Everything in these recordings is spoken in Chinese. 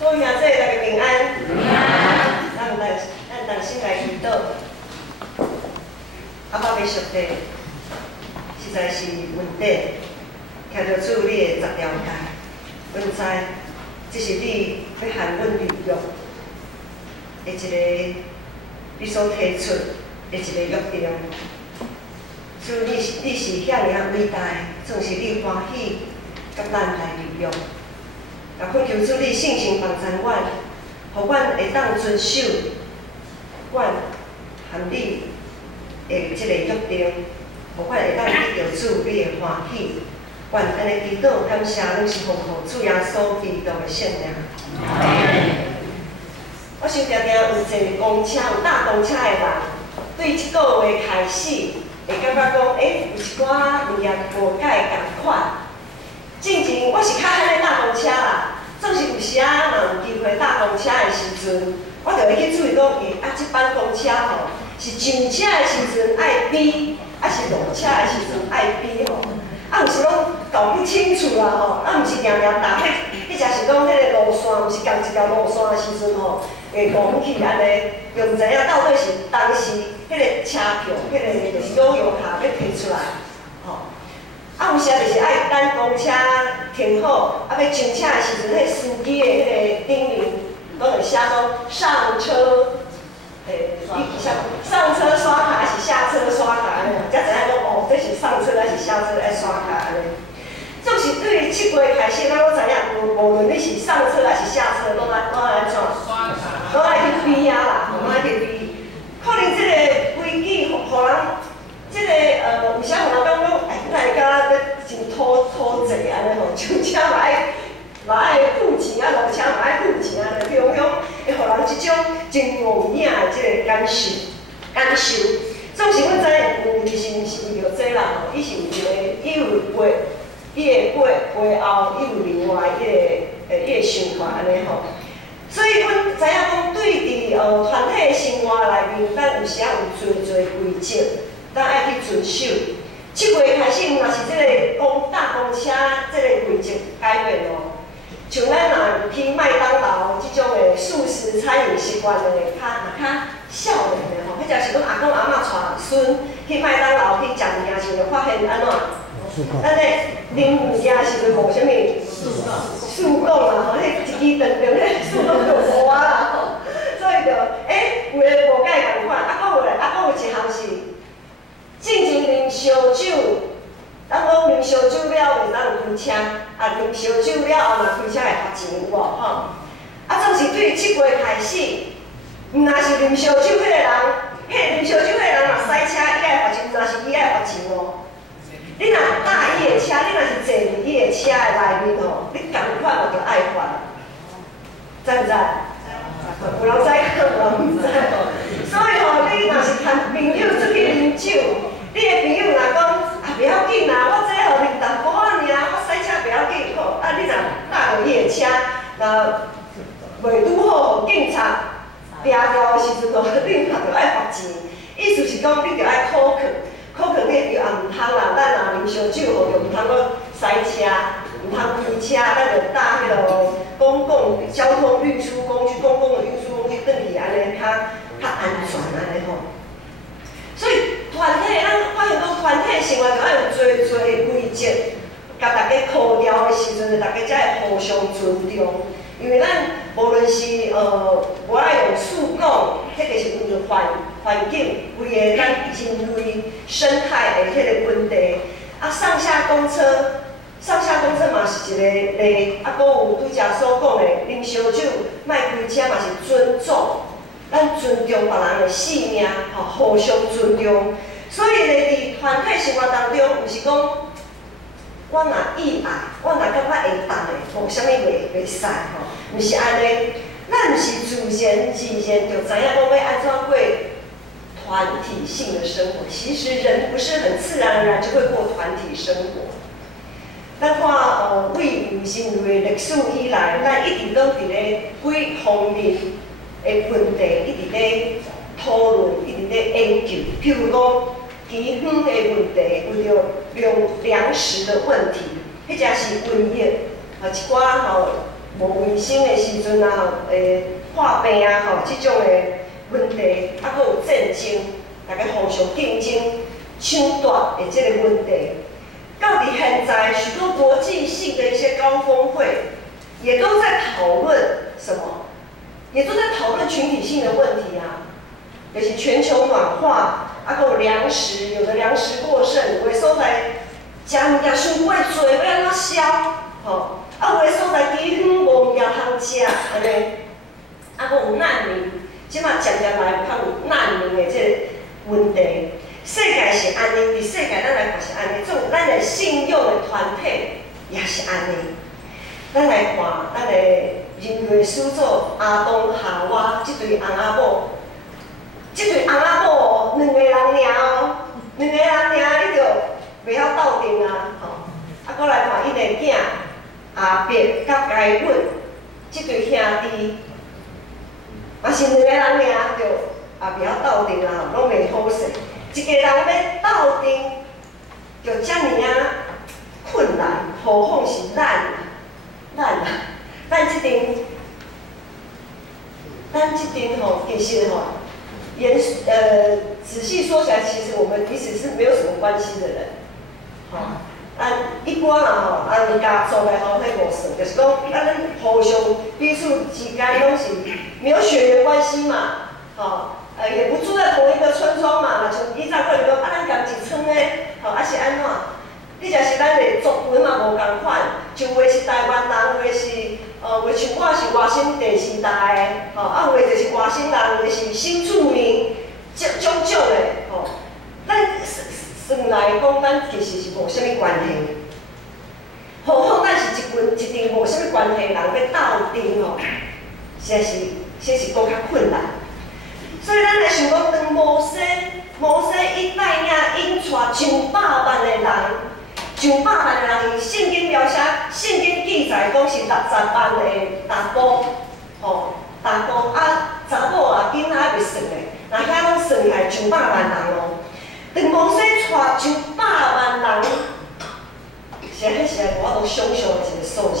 各位兄弟，大家平安。平安。咱同心来祈祷。阿爸，要上帝，实在是稳定，听到主你的10条诫，阮知这是你要喊阮入约的一个你所提出的一个约定。主，你是遐尔伟大，总是你欢喜，甲咱来入约。也恳求主你圣神帮助阮，互阮会当遵守阮含你的即个约定，互阮会当得到主你的欢喜。愿安尼祈祷，感谢拢是奉靠主耶稣基督的圣名。我想常常有坐公车、有搭公车的人，对即个月开始会感觉讲，有一寡物件无解共款。进前我是较爱咧搭公车啦，总是有时啊，若有机会搭公车的时阵，我就会去注意讲，即班公车吼，是上车的时阵爱比，还是落车的时阵爱比吼？毋是拢搞不清楚啦吼，毋是定搭迄只是讲迄个路线，毋是共一条路线的时阵吼，会讲起安尼，就毋知影到底是当时迄个车票，迄个就是旅游卡要摕出来，吼。有时就是爱等公车停好，要上车的时阵，迄司机的迄个叮咛，拢会写讲上车，上车刷卡还是下车刷卡安尼，才知影讲哦，这是上车还是下车爱刷卡安尼。总是对于7月开始，咱我知影，无论你是上车还是下车，拢爱怎？刷卡，拢爱去比啊啦，拢爱去比。可能这个规矩，互人。这个有啥互人感觉，咱会敢要真土济安尼吼，上车嘛爱付钱啊，落车嘛爱付钱安尼，常常会互人即种真无影的即个感受。总是阮知影，其实毋是为着这啦吼，伊是有一个，伊有背后，伊有另外伊个想法安尼吼。所以阮知影讲，对伫团体生活内面，咱有时啊有侪规则。咱爱去遵守。7月开始，若是即个搭公车即个规则改变咯，像咱若去麦当劳即种的素食餐饮习惯的，较少年的吼，迄阵是讲阿公阿嬷带孙去麦当劳去食物件时，就发现安怎？咱咧啉物件时阵无啥物速冻啦，吼，迄一支长长迄速冻就无啊啦吼，所以就有诶无解共款。啊，有一项是。进前啉烧酒，咱讲啉烧酒了袂当开车，啉烧酒了后若开车会罚钱有无吼？总是对7月开始，若是啉烧酒迄个人，啉烧酒迄个人若驶车，伊爱罚钱，若是伊爱罚钱哦。你若搭伊的车，你若是坐伫伊的车的内面吼，你共款嘛着爱罚，知毋知？有人知，有人毋知吼。所以吼，你若是牵朋友出去啉酒，你的朋友若讲不要紧啦，我这互啉淡薄仔尔，我驶车不要紧吼。你若搭着伊的车，若袂拄好，警察抓到的时阵吼，你嘛着爱罚钱。意思是讲，你着爱考考你着也毋通啦。咱若啉烧酒吼，就毋通搁驶车，毋通开车，咱着搭迄落公共交通运输工具、公共的运输工具，转去安尼较安全安尼吼。所以团体，咱发现讲团体生活就爱有侪规则，甲大家考调的时阵，大家才会互相尊重。因为咱无论是无爱用速供，迄个是为着环境，为了咱人类生态的迄个问题。上下公车嘛是一个例，搁有拄则所讲的，啉烧酒、莫开车嘛是尊重。咱尊重别人的性命，互相尊重。所以咧，伫团体生活当中，毋是讲我若意爱，我若感觉会当的，无啥物袂使吼，毋是安尼。咱是自然就知影讲要安怎过团体性的生活。其实人不是很自然而然就会过团体生活。咱看为人类历史以来，咱一直拢伫咧几方面的问题，一直咧讨论，一直咧研究。譬如讲饥荒的问题，为着粮食的问题，迄只是瘟疫，一寡无卫生的时阵啊，破病啊吼，即种的问题，啊，佫有战争，大家互相竞争、抢夺的即个问题，到底现在许多国际性的一些高峰会，也都在讨论什么？也都在讨论群体性的问题啊，就是全球暖化，啊，佫有粮食，有的粮食过剩，有的所在食物件伤过多，要安怎消？吼，啊，有的所在饥荒无物件通食，安尼，啊，佫有难民，即马渐渐来有较有难民的即个问题。世界是安尼，伫世界咱来看是安尼，种咱的信用的团体也是安尼。咱来看咱的人类始祖阿东夏娃即对翁仔某，即对翁仔某哦，两个人尔哦，两个人尔，你就袂晓斗阵啊，吼。啊，搁来看伊的囝阿伯甲该稳，即对兄弟，嘛是两个人尔，就也袂晓斗阵啊，拢袂好势。一个人要斗阵，就遮尔啊困难，何况是咱啊？咱即阵吼，其实吼，仔细说起来，其实我们彼此是没有什么关系的人，吼。一般啊吼，家族的吼，迄无算，就是讲咱互相彼此之间拢是没有血缘关系嘛，吼。也不住在同一个村庄嘛，像以前可能讲咱共一村诶，吼，是安怎？你若是咱的族群嘛无共款，像有诶是台湾人，有诶是有像我是外省第四代诶，吼，有诶就是外省人，有诶是新住民，种诶，吼，咱算来讲，咱其实是无啥物关系。何况咱是一群无啥物关系人要斗阵吼，实在是搁较困难。所以咱来想讲，当摩西伊带领引带上百万的人，上百万的人，伊圣经描写，圣经记载讲是60万的大埔，吼，大埔啊，查某啊，囡仔还袂算嘞，那遐拢算起来上百万人哦。当摩西带上百万人，实在迄是我都想象的一个数字，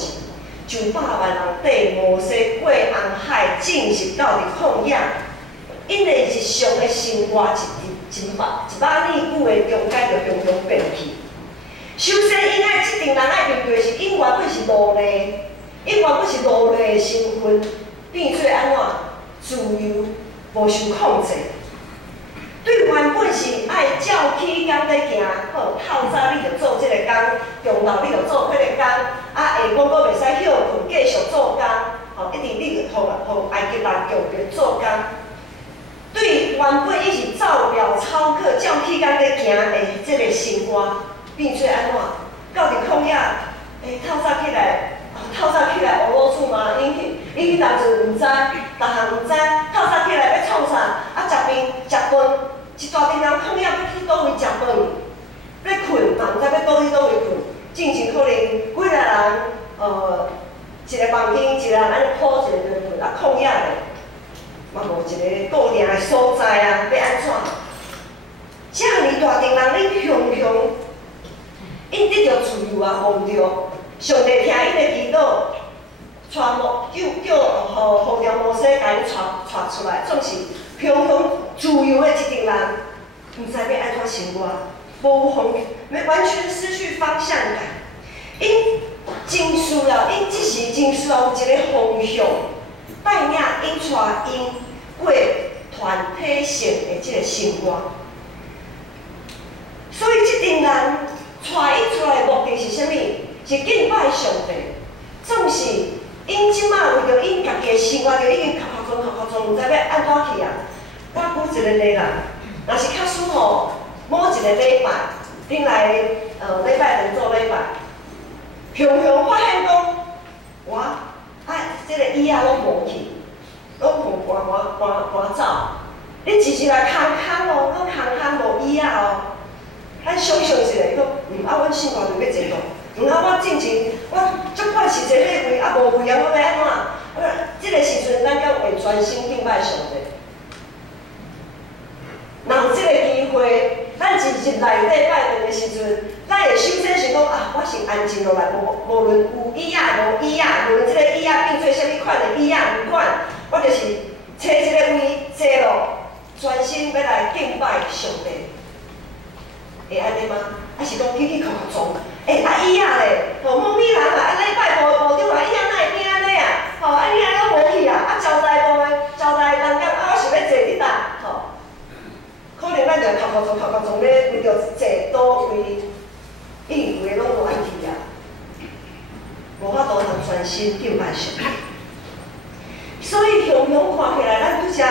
上百万人缀摩西过红海，进入到伫旷野。因的日常的生活一百年久的中间就中中变去。首先，因爱即群人爱面对的是，因原本是奴隶，因原本是奴隶的身份，变做安怎自由无受控制。对原本是爱照起工在行，好透早你就做即个工，中昼你就做迄个工，下晡搁袂使休困，继续做工，吼，一直你就互埃及人强迫做工。对原本伊是照表操课、照起工在行的即个生活，变做安怎？到伫旷野，透早起来学老鼠嘛，因去当阵毋知，逐项毋知，透早起来要创啥？啊，食饭，一大群人旷野要去倒位食饭，要困嘛，毋知要倒去困，进前可能几个人，一个房间，一个人安尼铺一个就困，啊，旷野咧。嘛无一个固定的所在啊，要安怎？遮尔大群人，你雄，因得着自由啊，无毋对？上帝听因的祈祷，叫互着摩西甲因带出来，总是雄自由的一群人，毋知要安怎生活，无方，完全失去方向感。因真需要，因即时真需要有一个方向。带领引带因过团体性的即个生活，所以即群人带因出来的目的是啥物？是敬拜上帝。总是因即马为着因家己的生活，就已经哭，毋知要安怎去啊！我举一个例啦，若是较舒服，某一个礼拜，恁来礼拜天做礼拜，发现讲我。即个椅仔拢无去，拢互搬走。你一时来空哦，拢空无椅仔哦。咱想象一下，伊讲，阮生活就要坐路。我进前，我足快是坐迄位，无位啊，我要安怎？即个时阵，咱才会专心敬拜上帝。若有即个机会，咱真入内底拜堂的时阵，咱会首先想讲啊，我是安静落来，无论有椅仔无椅仔，无论即个椅仔变做啥物款的椅仔无款，我就是找一个位坐落，专心要来敬拜上帝。会安尼吗？还是讲起起靠靠撞？啊椅仔咧，某米人啊，礼拜部部长啊，椅仔哪会变安尼啊？椅仔拢无去啊，招待部的人讲我想要坐伫搭，可能咱就靠靠撞咧，为着坐倒位，以为拢无安去啊，无法度通专心敬拜上帝。所以雄雄看起来，咱拄则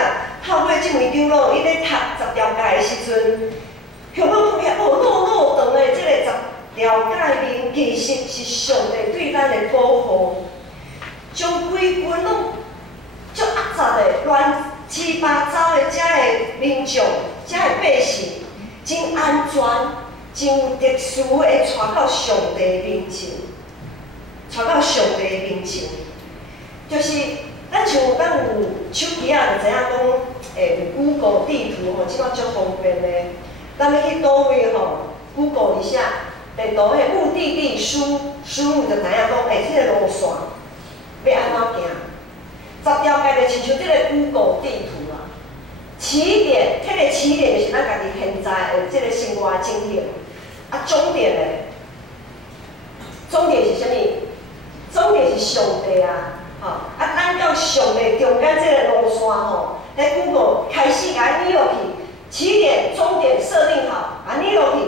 透过这枚长老，伊咧读10条诫的时阵，雄雄看起来落长的这个10条诫面，其实是上帝对咱的保护，将规群拢足压杂的乱七八糟的遮的民众、遮的百姓，真安全、真有特殊的带到上帝面前，带到上帝面前，就是咱有手机啊，就知影讲，有 Google 地图吼，即摆足方便的。咱要去倒位吼 ，Google 一下，地图迄目的地输入就知影讲，即个路线要安怎行。10条街就亲像即个 Google 地图啊。起点，迄个起点就是咱家己现在的即个生活经验。啊，终点咧，终点是啥物？终点是上帝啊！咱到上帝中间这个路线吼，迄 Google 开始甲咱捏落去，起点、终点设定好，捏落去，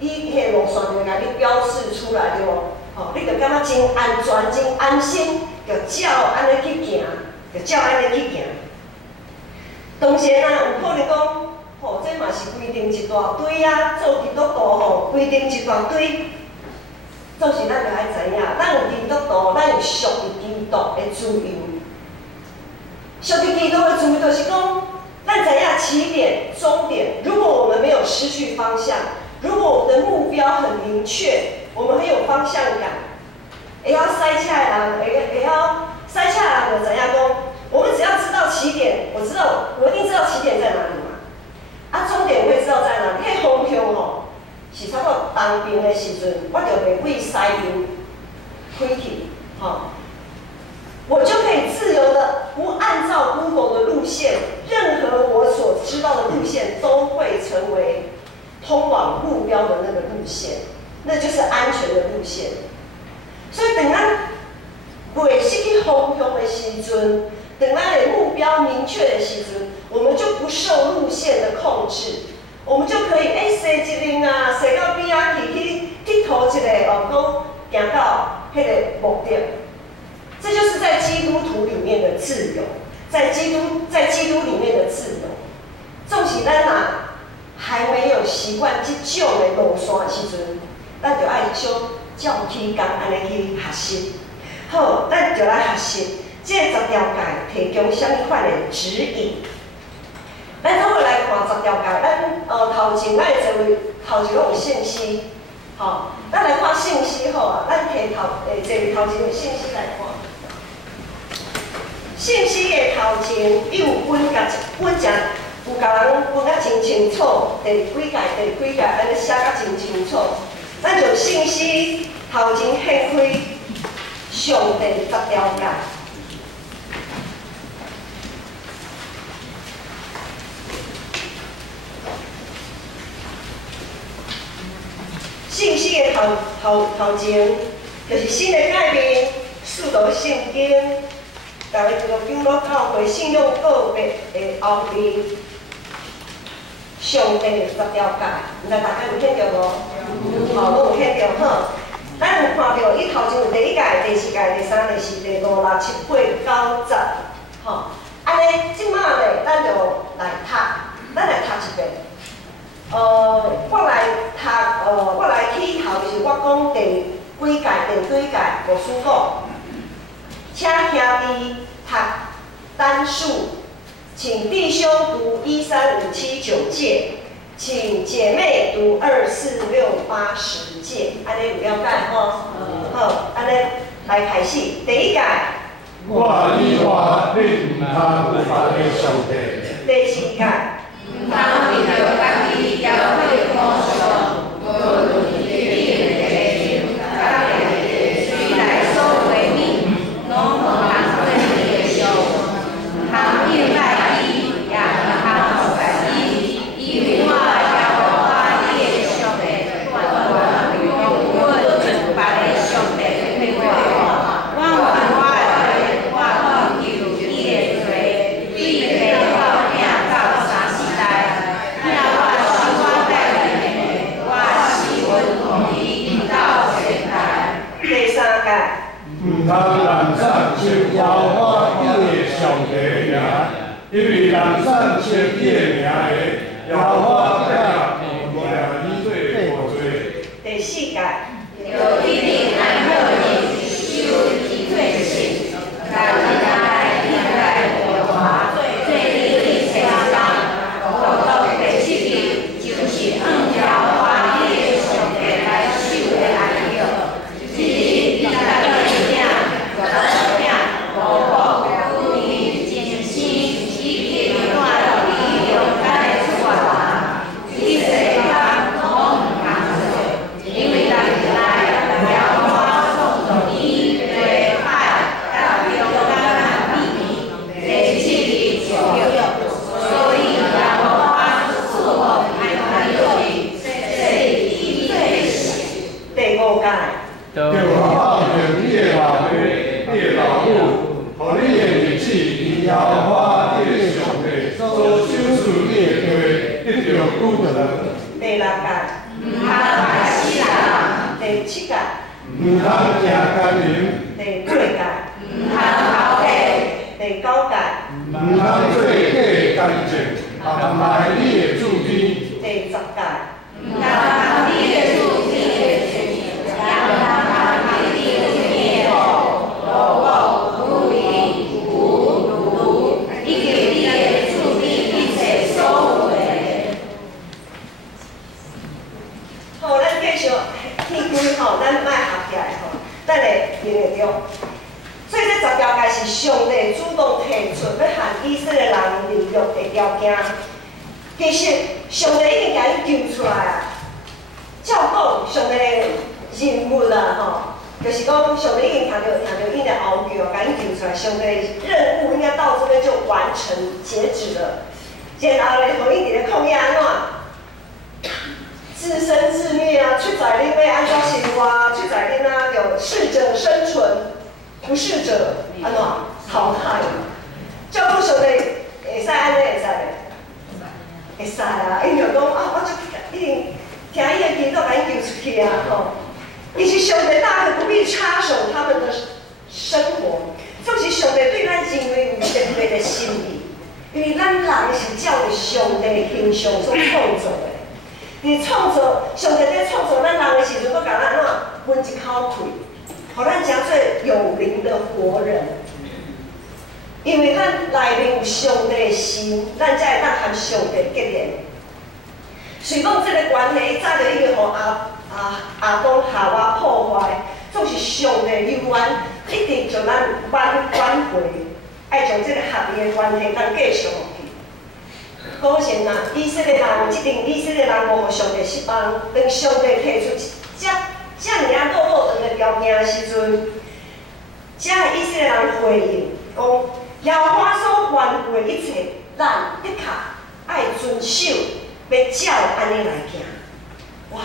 伊迄个路线就甲你标示出来对无？你就感觉真安全、真安心，就照安尼去行，就照安尼去行。当然啦，有可能讲，这嘛是规定一大堆啊，做基督徒吼，规定一大堆。总是咱着爱知影，咱有基督徒，咱有属于基督的自由。属于基督的自由，就是讲，咱知影起点、终点。如果我们没有失去方向，如果我们的目标很明确，我们很有方向感，会晓塞车的人，会晓塞车的人就知影讲，我们只要知道起点，我一定知道起点在哪里嘛。终点我也知道在哪里，迄方向吼。是差不多东边的时阵，我就袂为西边开去，我就可以自由的不按照 Google 的路线，任何我所知道的路线都会成为通往目标的那个路线，那就是安全的路线。所以等咱袂失去方向的时阵，等咱的目标明确的时阵，我们就不受路线的控制。我们就可以踅一輪啊，踅到邊仔去佚佗一個講行到迄個目的。这就是在基督徒里面的自由，在基督里面的自由。纵使咱还没有习惯这种的路线的时阵，咱就爱小照起工安尼去学习。好，咱就来学习这10条诫提供什么款的指引。咱透过来看10条诫，咱头前咱会做位头前有信息，咱来看信息好啊，咱摕坐位头前的信息来看。信息的头前，伊有分甲有甲人分甲真清楚，第几届安尼写甲真清楚。咱就信息头前掀开上帝10条诫。信息的头前，就是新的概念，速读圣经，大家这个长老教会信用个别的后面，上帝10条诫，毋知大家有听到无？拢有听到吼。咱有看到伊头前有第1届、第4届、第3、第4、第5、6、7、8、9、10，安尼即马咧，咱就来读，咱来读一遍。我来起头就是我讲第几届，无输讲，请兄弟读单数，请弟兄读1、3、5、7、9诫，请姐妹读2、4、6、8、10诫，安尼有了解吼？好，安尼来开始。第1届，我以话你唔通违反上帝。第4届，唔通为着家己交配魔术。帝的名，因为人送称伊的名的，耶和华甲无量伊做无罪。第四届，有一定安好的修体退性，但应该有华最利的相当，我到第七日就是按照华丽的上帝来修的安好，即大家领我的领我不以尽心以及我的理由来说话，一切他拢唔敢做，因为咱来了我送到伊对爱，到有咱秘密，第七日就有，所以让我赐我安慰，这一对第五届。就好像你的老爸、你的老母，互你的日子，以耶和华你的上帝所修筑你的地，一定拄着。第六届。唔通害死人，第七届。唔通行奸淫，第八届。唔通偷窃，第九届。唔通做假干净，陷害你的子女。第十届。唔通偷你的厝边的钱，也唔通偷你的面包、萝卜、鱼、牛、以及你的厝边一切所有的。好，咱继续天规吼，咱莫合起来吼，咱会用会着。所以这10条界是上帝主动提出要和以色列人立约的条件。其实上帝已经甲伊救出来啊。照讲，上帝的任务啊，吼，就是讲上帝已经听到因的后叫，甲伊救出来。上帝的任务应该到这边就完成截止了。然后咧，互伊伫咧旷野安怎？自生自灭啊！出在恁要安怎生活？出在恁啊，有适者生存，不适者安怎淘汰？照顾上帝会使安尼会使袂？会使啊！因就讲啊，我就一定听伊的祈祷，把伊救出去啊！吼，其实上帝大可不必插手他们的生活，这是上帝对咱认为有特别的心意，因为咱人是照着上帝的形象所创造的。伫创造上帝在创造咱人的时阵，佫甲咱安怎分一口气，互咱诚做有灵的活人。因为咱内面有上帝的心，咱才会当和上帝结连。虽讲这个关系早就已经互亚当夏娃破坏，总是上帝幽怨，一定将咱挽回，爱将这个合理的关系当继续落去。果然啊，以色列人即阵以色列人无互上帝失望，当上帝提出遮尔啊落落长的条件的时阵，遮以色列人回应讲：耶和华所吩咐的一切，咱的确爱遵守，要照安尼来行。哇，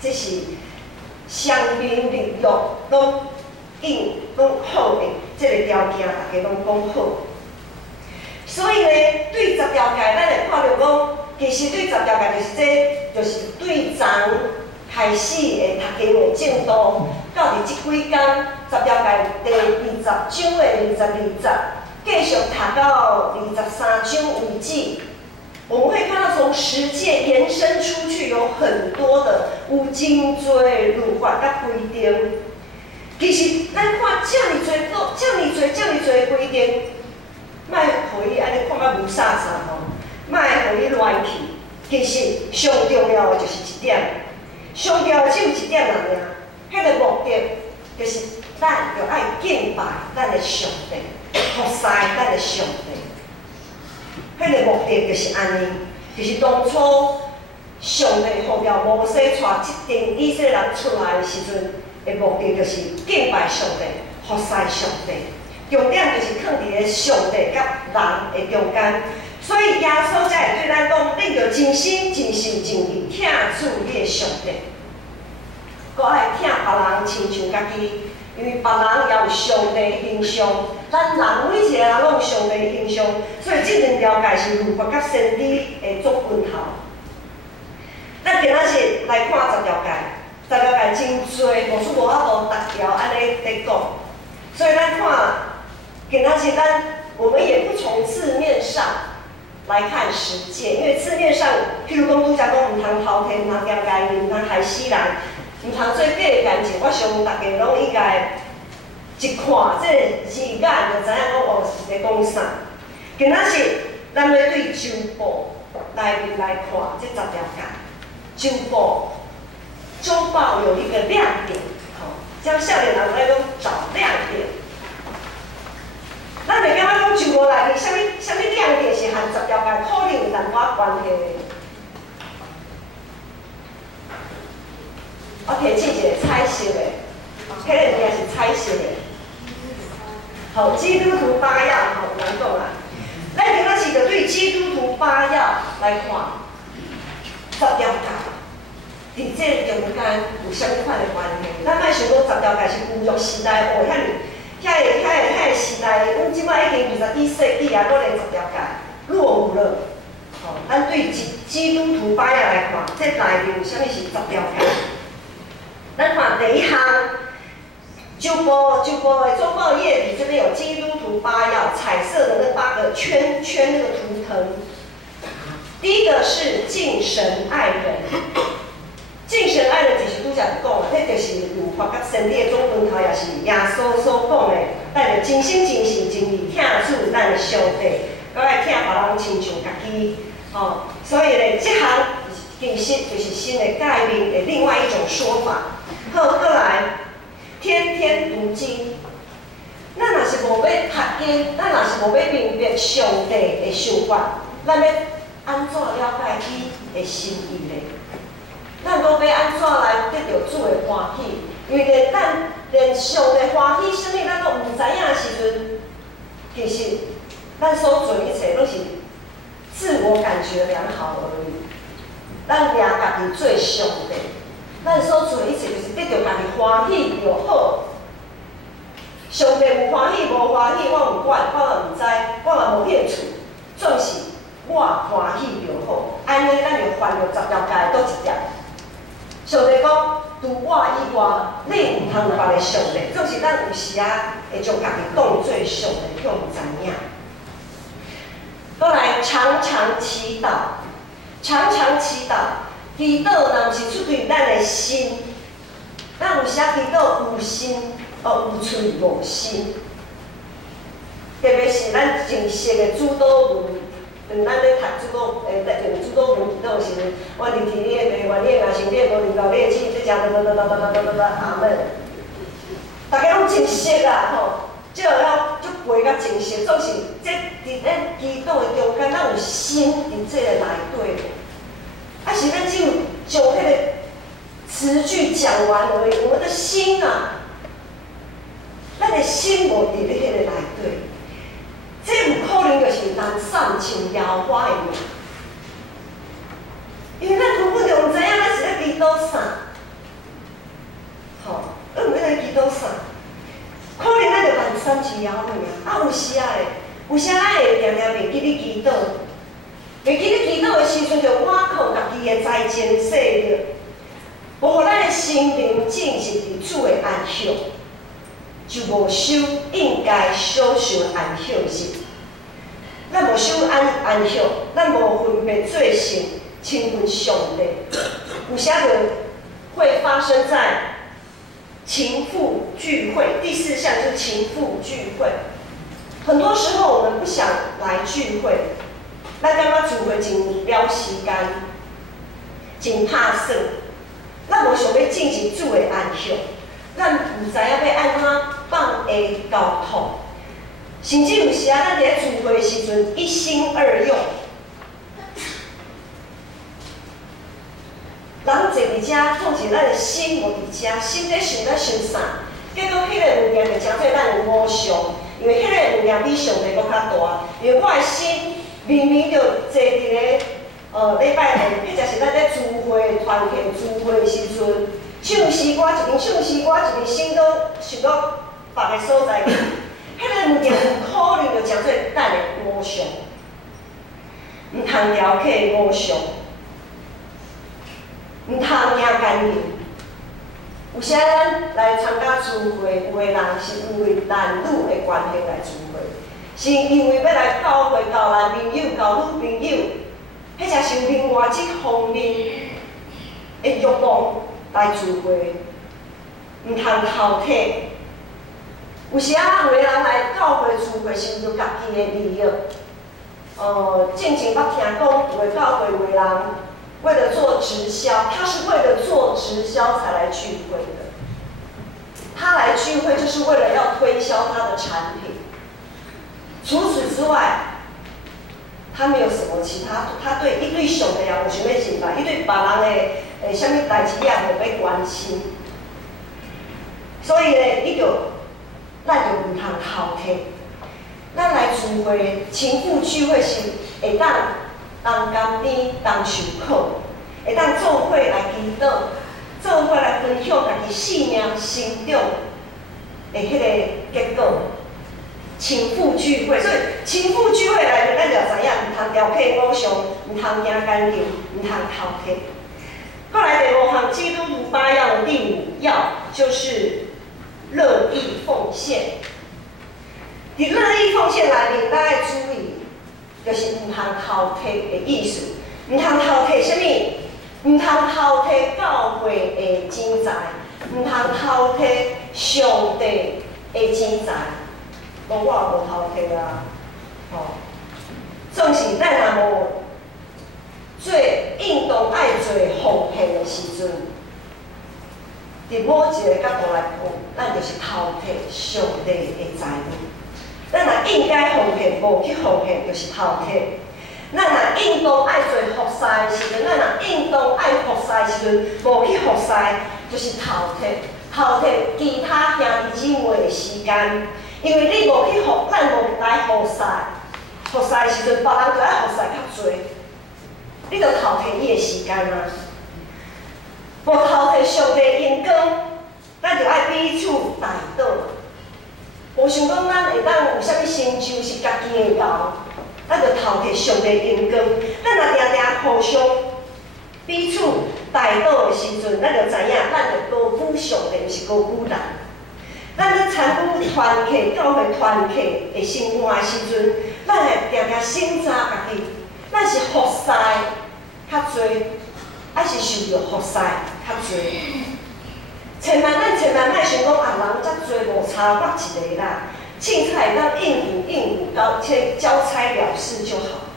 这是双面立约，拢好的这个条件，大家拢讲好。所以呢，对10条界，咱会看到讲，其实对10条界就是对昨开始的读经的进度，到伫即几天10条界第20章的22节，继续读到23章为止。我们会看到从十诫延伸出去，有很多的有真多律法甲规定。其实咱看遮尔多规定。莫互伊安尼看甲无啥吼，莫互伊乱去。其实上重要的就是一点，上重要的只有一点尔尔。迄个目的就是咱着爱敬拜咱的上帝，服侍咱的上帝。迄个目的就是安尼，就是当初上帝呼召摩西带即群以色列人出来的时阵，的目的就是敬拜上帝，服侍上帝。重点就是放伫个上帝甲人的中间，所以耶稣才会对咱讲：恁着真心、真心、真意疼主你的上帝，搁爱疼别人亲像家己，因为别人也有上帝的形象，咱人每一个人拢有上帝的形象，所以这2条界是律法甲先知的总分头。咱今仔日来看10条界，10条界真多，无法度逐条安尼在讲，所以咱看。今仔日咱我们也不从字面上来看实践，因为字面上，譬如讲，拄则讲唔通偷天，唔通惊家己，唔通害死人，唔通做假干净，我想大家拢应该一看这字眼就知影我是在讲啥。今仔日咱要对周报内面来看这10条界，周报有一个亮点，好，像少年人来讲找亮点。咱袂感觉讲周报内面啥物亮点是和10条界可能有淡薄关系的。我提醒一个彩色的，迄个物件是彩色的。好，基督徒8要，好难讲啦。咱今仔日就对基督徒8要来看10条界，伫这中间有啥物款的关系？咱莫想讲10条界是旧约时代哦，遐个时代，阮即摆已经21世纪啊，搁连10条界落伍了。好，咱对基督徒8要来看，这内面有啥物是10条界？咱看第一项。周报的周报页里这边有基督徒8要，彩色的那8个圈圈那个图腾。第一个是敬神爱人，敬神爱人就是拄则讲的，这就是有发甲神的总分头，也是耶稣所讲的，咱着真心真性真意疼主咱的上帝，搁爱疼别人亲像家己。哦，所以呢，这项其实就是新的概念的另外一种说法。好，过来。天天读经，咱若是无要读经，咱若是无要明白上帝的想法，咱要安怎了解伊的心意呢？咱都要安怎来得到主的欢喜？因为咱连上帝欢喜什么，咱都唔知影的时阵，其实咱所做一切都是自我感觉良好而已。咱掠家己做上帝。咱所做一切就是得到家己欢喜就好。上帝有欢喜无欢喜，我唔管，我也唔知，我也无兴趣。总是我欢喜就好。安尼咱就犯了10条界倒一条。上帝讲，除我以外，你唔通有别个上帝。总是咱有时啊会将家己当做上帝，却唔知影。过来，常常祈祷，常常祈祷。祈祷若毋是出于咱的心，咱有时祈祷有心，有喙无心。特别是咱正式的主祷文，咱咧读主祷，用主祷文祈祷时阵，我伫提你的愿，你的名圣，你的无领导，你的旨意，这只阿门。大家拢真熟啦吼，即个了足背甲真熟，总是这伫咱祈祷的中间，咱有心伫这个内底。还是咱只有将迄个词句讲完而已，我们的心啊，咱的心无伫咧迄个内底，这有可能就是人送像摇花的命，因为咱根本就唔知影咱是咧祈祷啥，吼，咱唔知咧祈祷啥，可能咱就人送像摇花命，啊有时啊咧，有时咱会常常袂记咧祈祷。袂记咧祈祷的时阵，就倚靠家己的财前势力，无互咱的心灵进入伫主的安息，就无守应该所受安息日。咱无守安息，咱无分别做神，亲近上帝，有时就会发生在情妇聚会。第4项就是情妇聚会。很多时候我们不想来聚会。咱感觉聚会真了时间，真拍算。咱无想要进行主的安息，咱唔知影要安怎放下交托，甚至有时啊，咱伫咧聚会的时阵一心二用。人坐伫遮，总是咱的心无伫遮，心在想想啥，结果迄个物件就诚做咱的偶像，因为迄个物件比上帝搁较大，因为我的心。明明就坐伫咧，礼拜日，迄就是咱咧聚会团契聚会的时阵，唱诗歌，一边唱诗歌，一边心都想到别个所在，迄个物件有可能就诚做咱的偶像，唔通雕刻的偶像，唔通惊干净。有时咱来参加聚会，有的人是因为男女的关系来聚会。是因为要来教会交男朋友、交女朋友，迄才是另外一方面的欲望来聚会，毋通偷摕。有时啊，有个人来教会聚会是为着家己的利益。之前捌听讲，有个教会有个人为了做直销，他是为了做直销才来聚会的。他来聚会就是为了要推销他的产品。除此之外，他没有什么其他，他对一对上的人有想要进来，伊对别人的什么代志也无要关心。所以呢，咱就唔通偷摕。咱来聚会，情妇聚会是会当同甘甜、同受苦，会当做伙来祈祷，做伙来分享家己生命成长的迄个结果。情妇聚会，所以情妇聚会内面，咱就知影，唔通调侃偶像，唔通行干净，唔通偷摕。后来第5项基督徒8要的第5要就是乐意奉献。伫乐意奉献内面，咱要注意，就是唔通偷摕的意思。唔通偷摕什么？唔通偷摕教会的钱财，唔通偷摕上帝的钱财。我也无偷摕啊，总是咱若无做应当爱做奉献的时阵，伫某一个角度来讲，咱就是偷摕上帝的财物。咱若应该奉献，无去奉献，就是偷摕。咱若应当爱做服侍的时阵，咱若应当爱服侍的时阵，无去服侍，就是偷摕。偷摕其他兄弟姊妹的时间。因为你无去服，咱无来服侍，服侍的时阵，别人就爱服侍较侪，你着偷摕伊的时间啊！无偷摕上帝恩光，咱就爱彼此代祷。无想讲咱会当有啥物成就是家己的劳，咱着偷摕上帝恩光。咱若定定互相彼此代祷的时阵，咱着知影，咱着高举上帝，毋是高举人。咱咧参与团契、教会团契的生活的时阵，咱会定定审查家己，咱是服侍较侪，还是受着服侍较侪？咱千万莫想讲啊，人遮侪无差我一个啦，凊彩当应付，交差了事就好。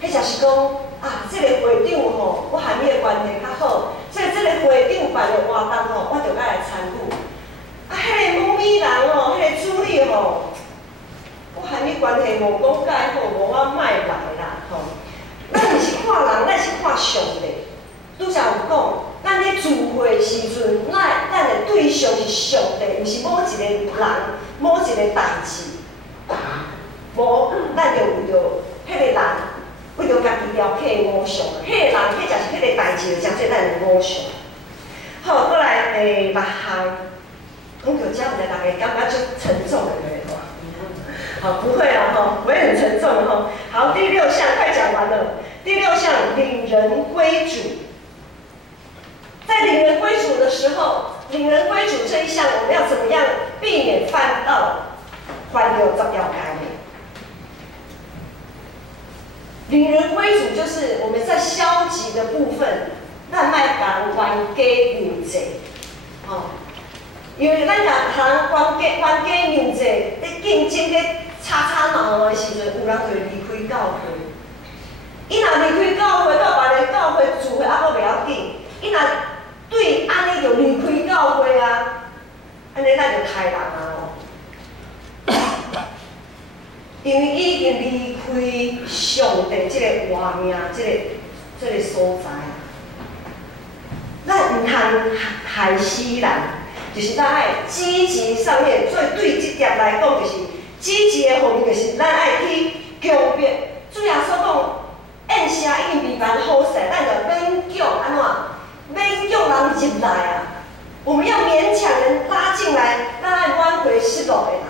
迄就是讲啊，这个会长吼，我和伊的关系较好。所以这个会长办的活动吼，我就爱来参与。啊，迄个母美人吼，迄个助理吼，我和伊关系无讲介好，无我莫来啦吼。咱毋是看人，咱是看上帝。拄则有讲，咱咧聚会的时阵，咱的对象是上帝，毋是某一个人、某一个代志。无，咱就为着迄个人。为着家己了解偶像，迄个人，迄就是迄个代志，就真做咱的偶像。好，过来第6项，讲到这，大家感觉就沉重了，对不对？好，不会啦，哈，不会很沉重哈。好，第6项快讲完了。第6项，领人归主。在领人归主的时候，领人归主这一项，我们要怎么样避免犯到犯到10条界呢？领人归主就是我们在消极的部分，咱莫讲冤家硬济，因为咱若通冤家硬济，咧竞争咧吵闹的时阵，有人就会离开教会。伊若离开教会，到别个教会聚会，还阁袂要紧。伊若对安尼就离开教会啊，安尼咱就害人啊哦。因为已经离开上帝这个活命，这个所在，咱唔通害死人，就是咱爱积极上面。所以对这点来讲，就是积极的方面，就是咱爱去强烈。主耶稣讲，宴席已经未办好势，咱就勉强安怎？勉强人入来啊！我们要勉强人拉进来，咱爱挽回失落的人。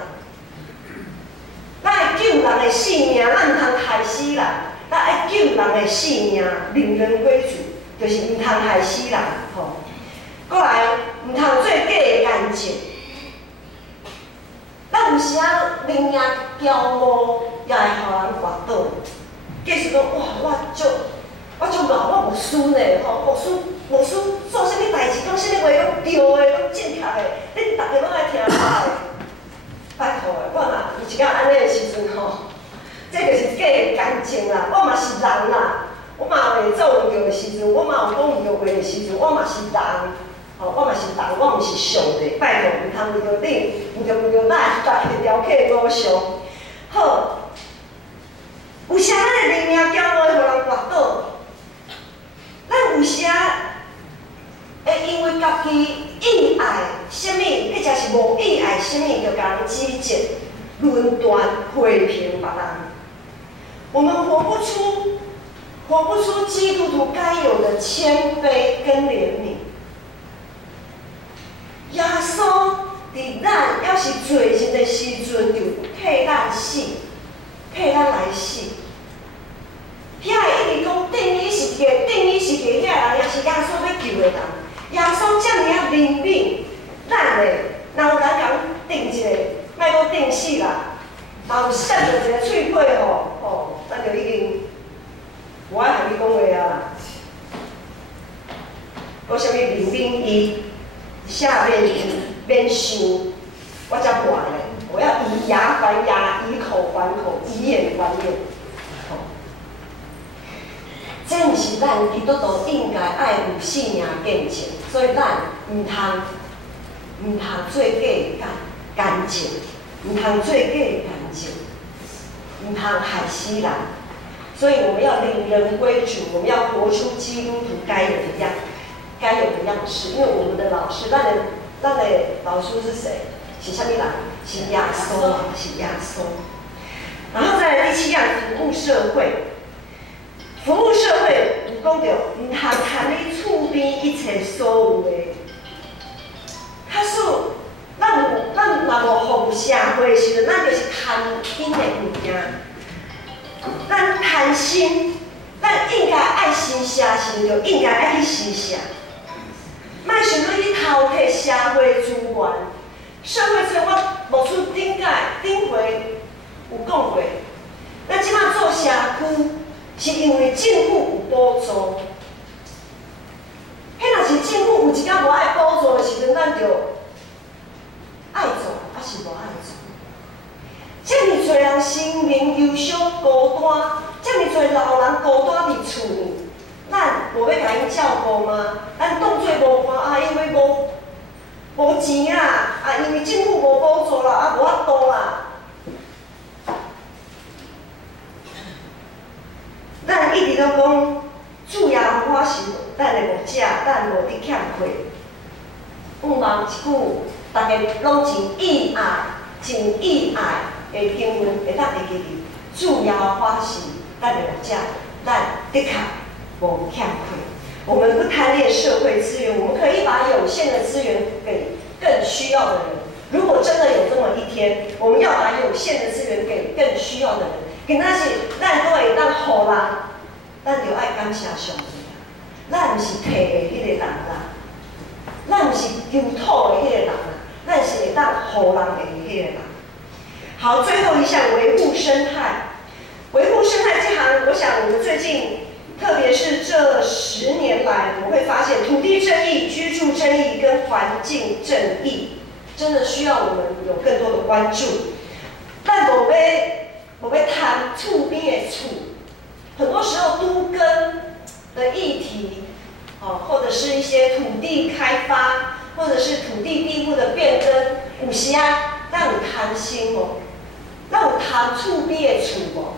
咱爱救人的性命，咱唔通害死人。咱爱救人的性命，领人归主，就是唔通害死人，吼。过来，唔通做假的干净。咱咱有时啊，明明骄傲，也会互人滑倒。假使讲，哇，我足傲，我无输呢，吼，无输，做啥物代志，讲啥物话，拢对的，拢正确的，恁大家拢爱听我的。拜托的，我嘛有一间安尼的时阵吼，这就是假的感情啦。我嘛是人啦，我嘛有袂做唔对的时阵，我嘛有讲唔对话的时阵，我嘛是人。哦，我嘛是人，我毋是上帝，拜托，毋通为着你，为着咱大家条客无相。好，有时咱的明明骄傲会互人滑倒，咱有时会因为家己意爱啥物，或者是无意爱啥物，就甲人指责、论断、批评别人。我们活不出基督徒该有的谦卑跟怜悯。耶稣伫咱要是罪人的时阵，就替咱死，替咱来死。遐会一直讲定义是个，遐人也是耶稣要救的人。耶稣遮尔啊怜悯，咱的，若有人甲定一个，莫阁定死啦。若有塞着一个喙皮吼，咱就已经无爱和你讲话啊。讲啥物怜悯伊？下面免想，我才怪嘞！我要以牙还牙，以口还口，以眼还眼。这毋是咱基督徒应该爱有信仰见证，所以咱毋通做假的感情，毋通做假的感情，毋通害死人。所以我们要领人归主，我们要活出基督徒该有的样式。因为我们的老师，咱的老师是谁？是啥物人？是耶稣啊，是耶稣。然后再来第7样，服务社会。服务社会有讲到，毋通贪你厝边一切所有的。假使咱若无服务社会的时阵，咱就是贪因的物件。咱贪心，咱应该爱心社时，就应该爱去施舍。莫想要去偷摕社会资源。社会资源我无出顶回有讲过，咱即摆做社区。是因为政府有补助，迄若是政府有一间无爱补助的时阵，咱就爱做，还是无爱做？遮尔侪人生命忧伤孤单，遮尔侪老人孤单伫厝里，咱无要甲因照顾吗？咱当作无看啊，因为无钱啦，啊，因为政府无补助啦，啊，无法度啦。咱一直都讲，主耶和华是咱的牧者，咱无伫欠亏。毋忘一句，大家拢真意爱的经文，会当会记住，主耶和华是咱的牧者，咱的确无欠亏。我们不贪恋社会资源，我们可以把有限的资源给更需要的人。如果真的有这么一天，我们要把有限的资源给更需要的人。今仔是咱都会当互人，咱就爱感谢上帝啊！咱毋是摕的迄个人啦，咱毋是求土的迄个人啦，咱是会当互人的迄个人。好，最后一项维护生态。维护生态这行，我想我们最近，特别是这10年来，我们会发现土地正义、居住正义跟环境正义，真的需要我们有更多的关注。咱无要谈厝边的厝，很多时候都更的议题，或者是一些土地开发，或者是土地地户的变更，有时啊，咱有贪心哦，咱有贪厝边的厝哦，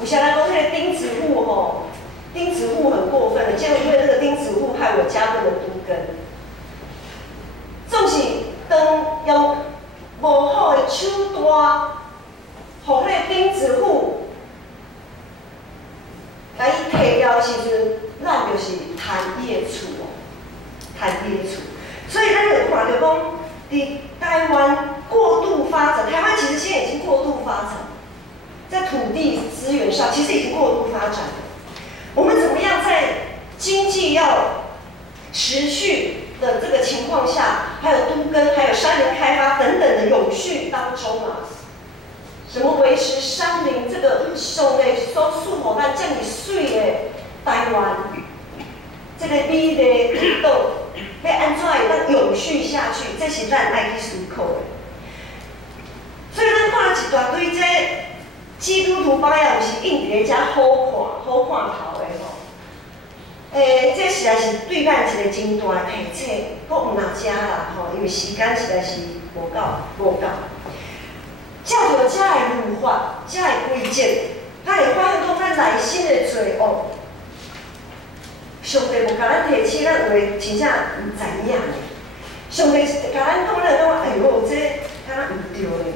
有时咱讲迄个钉子户吼，钉子户很过分的，结果因为这个钉子户害我家不能都更，总是当用无好的手段。互迄个钉子户，甲伊摕掉的时阵，咱就是贪伊的厝哦，贪伊的厝。所以咱就看到讲，伫台湾过度发展，台湾其实现在已经过度发展，在土地资源上其实已经过度发展了。我们怎么样在经济要持续的这个情况下，还有都更、还有山林开发等等的永续当中啊，怎么维持山林这个上帝所赐予咱这么水的台湾，这个美丽的绿岛，要安怎会当永续下去？这是咱爱去思考的。所以咱看一大堆这基督徒保养是印伫个遮好看头的吼。这实在是对咱一个真大的提醒，佫毋若遮啦吼，因为时间实在是无够。照着遮的律法、遮的规则，咱会发现讲咱内心的罪恶，上帝无甲咱提醒，咱有诶真正毋知影的。上帝甲咱讲，咱讲哎呦，这敢若毋对咧。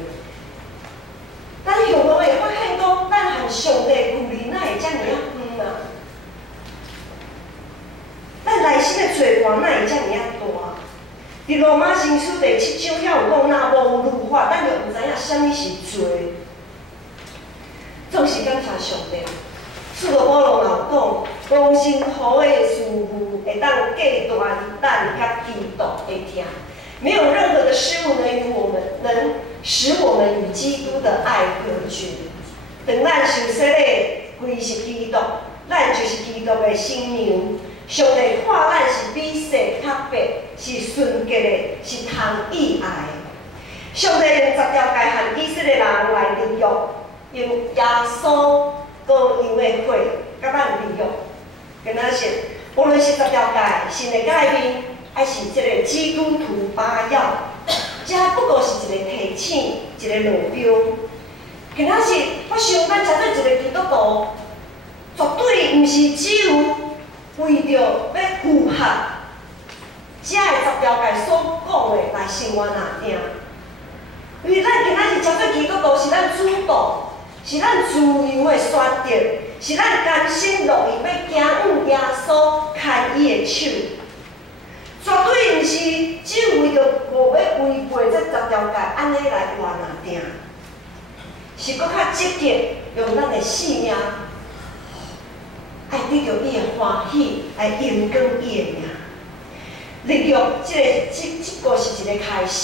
咱向拢会发现讲，咱和上帝距离哪会遮尔啊远啊？咱内心的罪恶哪会遮尔啊大？伫罗马新书第7章遐有讲，若无律法，咱就毋知影啥物是罪。总是感谢上帝。使徒保罗有讲，无任何的事物会当隔断咱甲基督的听，没有任何的事物能使我们与基督的爱隔绝。当咱受洗礼归是基督，咱就是基督的新娘。上帝看咱是比世较白，是纯洁的，是通意爱的。上帝用10条诫和以色列人来立约，用耶稣羔羊的血甲咱立约。今仔日，无论是10条诫，新的诫命，还是这个基督徒把要，这不过是一个提醒，一个路标。今仔日，我想咱针对一个基督徒，绝对毋是只有为着要符合这个10条诫所讲的来生活哪定，因为咱今仔日针对基督徒是咱主动，是咱自由的选择，是咱甘心乐意要行耶稣牵伊的手，绝对毋是只有为着无要违背这10条诫安尼来活哪定，是搁较积极用咱的性命。爱得到伊的欢喜，来荣光伊的名。立约这个是一个开始，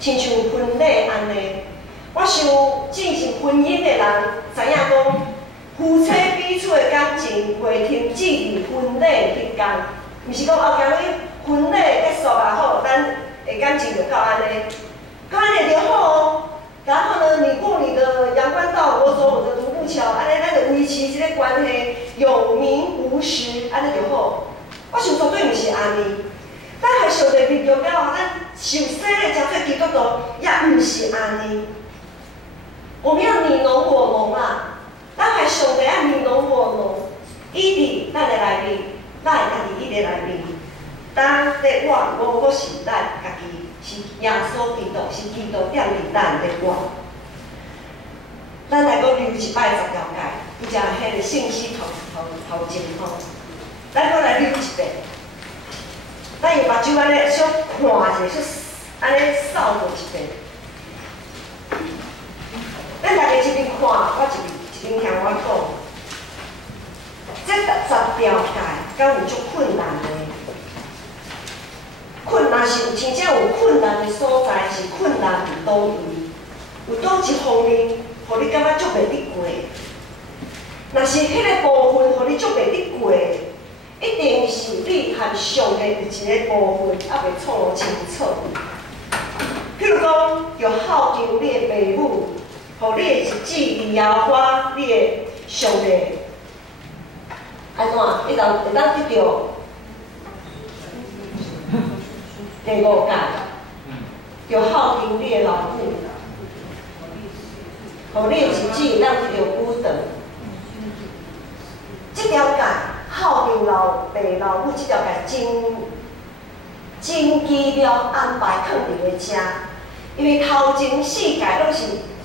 亲像婚礼安尼。我想进行婚姻的人知影讲，夫妻彼此的感情袂停止于婚礼迄天，毋是讲后日婚礼结束啊好，咱的感情就到安尼，到安尼就好哦。然后呢，你过你的阳关道，我走我的独木桥，安尼咱就维持这个关系有名无实，安尼就好。我想绝对毋是安尼。咱和上帝立约了后，咱受洗礼成做基督徒，也毋是安尼。我们要你侬我侬啦，咱和上帝要你侬我侬，伊伫咱的内面，咱会家己伊的内面。当在我阁是咱家己。是耶稣基督，是基督踮伫咱的我。咱来阁留一摆10条诫，伊只迄个信息头前吼，咱阁来留一遍。咱用目睭安尼小看者，小安尼扫过一遍。咱大家一边看，我一边听我讲。这10条诫，敢有足困难的？困难是有真正有困难的所在，是困难伫倒位，有倒一方面，互你感觉足袂得过。若是迄个部分，互你足袂得过，一定是你和上帝有一个部分还袂处理清楚。譬如讲，要孝敬你的父母，互你的日子利耶花，你的上帝，安怎？会当得到？第5诫，要孝敬你的老母，互你的日子咱得到久长。这条诫孝敬老爸老母，这条诫真奇妙安排放伫个遮，因为头前4诫拢是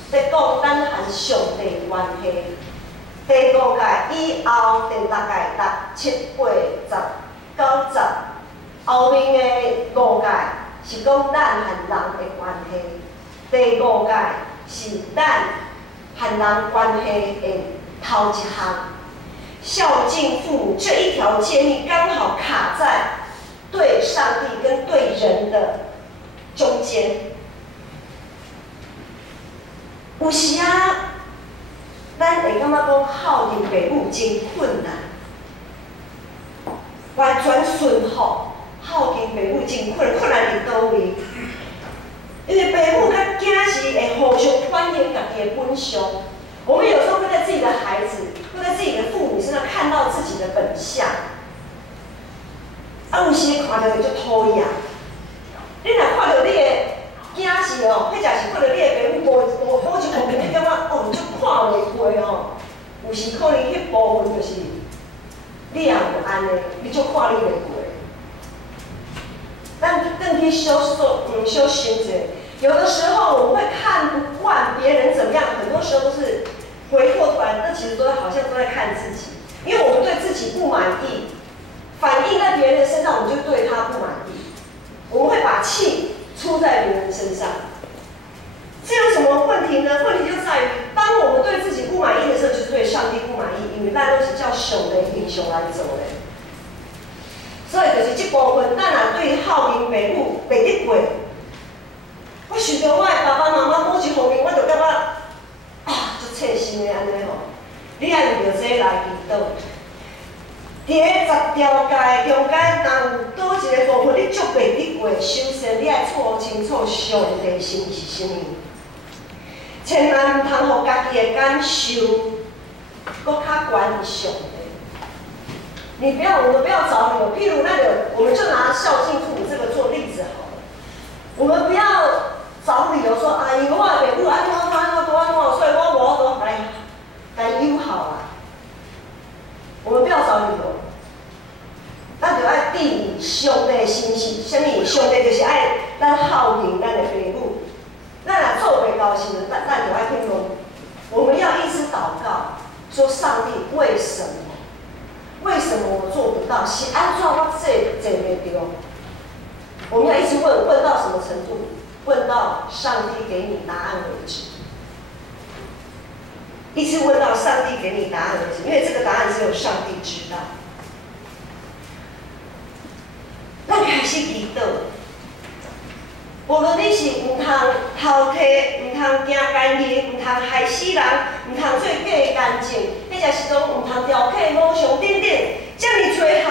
在讲咱和上帝的关系。第5诫以后，第6诫6、7、8、10、9、10。后面的5诫是讲咱和人的关系，第5诫是咱和人关系的头一项。孝敬父母这一条建议刚好卡在对上帝跟对人的中间。有时啊，咱会感觉讲孝敬父母真困难，完全顺服孝敬父母真困难伫倒位？因为父母甲囝是会互相反映家己的本相。我们有时候会在自己的孩子，会在自己的父母身上看到自己的本相。啊，有时看到就讨厌。你若看到你的囝是哦，迄就是看到你的父母无一方面，你感觉哦，就看袂过哦。有时可能迄部分就是你也有安尼，你就看你袂过。咱更去小想者，有的时候我们会看不惯别人怎么样，很多时候都是回过头来，那其实都好像都在看自己，因为我们对自己不满意，反映在别人身上，我们就对他不满意，我们会把气出在别人身上。这有什么问题呢？问题就在于，当我们对自己不满意的时候，就是对上帝不满意，因为咱都是照上帝英雄来走的。所以就是这部分，咱若对孝敬父母袂得过，我想到我的爸爸妈妈某一方面，我就感觉足切心的安尼吼。你爱为着这来祈祷。伫个10条戒中间，若有倒一个部分你足袂得过，首先你爱错清楚上帝心意是啥物，千万唔通互家己的感受搁较悬于上帝。我们不要找理由。譬如我们就拿孝敬父母这个做例子好了。我们不要找理由说，哎呀，我的父母安怎，所以我无法度来友好啊。我们不要找理由，咱就爱注意上帝的心是啥物？上帝就是爱咱孝敬咱的父母。咱若做袂到的时阵，咱就爱去问，我们要一直祷告，说上帝为什么？为什么我做不到？是安怎我做袂到？我们要一直问到什么程度？问到上帝给你答案为止。一直问到上帝给你答案为止，因为这个答案只有上帝知道。咱开始祈祷，无论你是唔通偷摕，唔通行奸淫，唔通害死人，唔通做假干净，迄才是讲唔通调侃偶像等等，遮尔多项，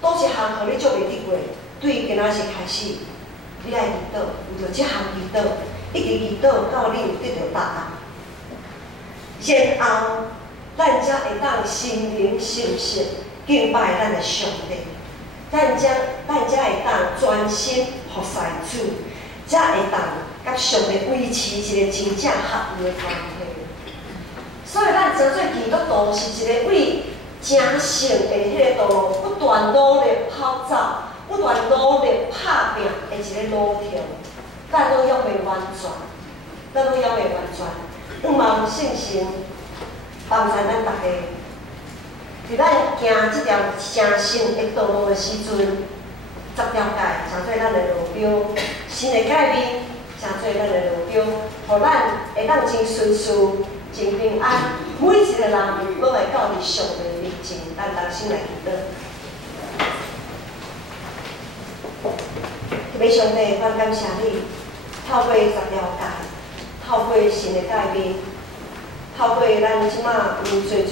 倒一项互你做袂得过，对今仔日开始，你爱祈祷，有着这项祈祷，一直祈祷到你有得到答案，然后咱才会当心灵诚实敬拜咱的上帝。咱才会当专心服侍主，才会当甲上帝维持一个真正合一的关系。所以咱做基督徒是一个为正圣的迄个道路不断努力跑走，不断努力打拼的一个路程。咱都要袂完全，咱都要袂完全，毋有信心帮助咱大家。伫咱行这条成圣的道路的时阵，10条戒成做咱的路标，新的改变成做咱的路标，互咱会当真顺遂、真平安。每一个人拢会到伫上帝的面前，咱同心来祈祷。特别上帝，我感谢你，透过10条戒，透过新的改变，透过咱即马有侪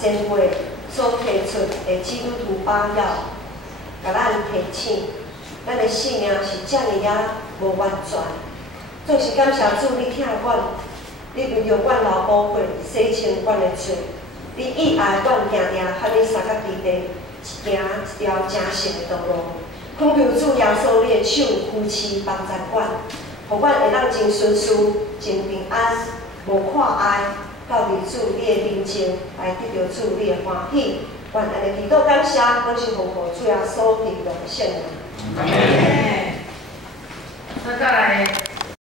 前辈所提出的基督徒榜样，甲咱提醒，咱的信仰是遮尔啊无完全。总是感谢主，你疼阮，你为着阮流宝血，洗清阮的罪。你意爱阮定定和你三角地地，行一条正圣的道路。恳求主耶稣，你的手扶持帮助阮，互阮会当真顺遂、真平安，无看哀。到伫主你的面前来得到主你的欢喜，愿安尼祈祷感谢，拢是奉主耶稣基督的圣名。那再来。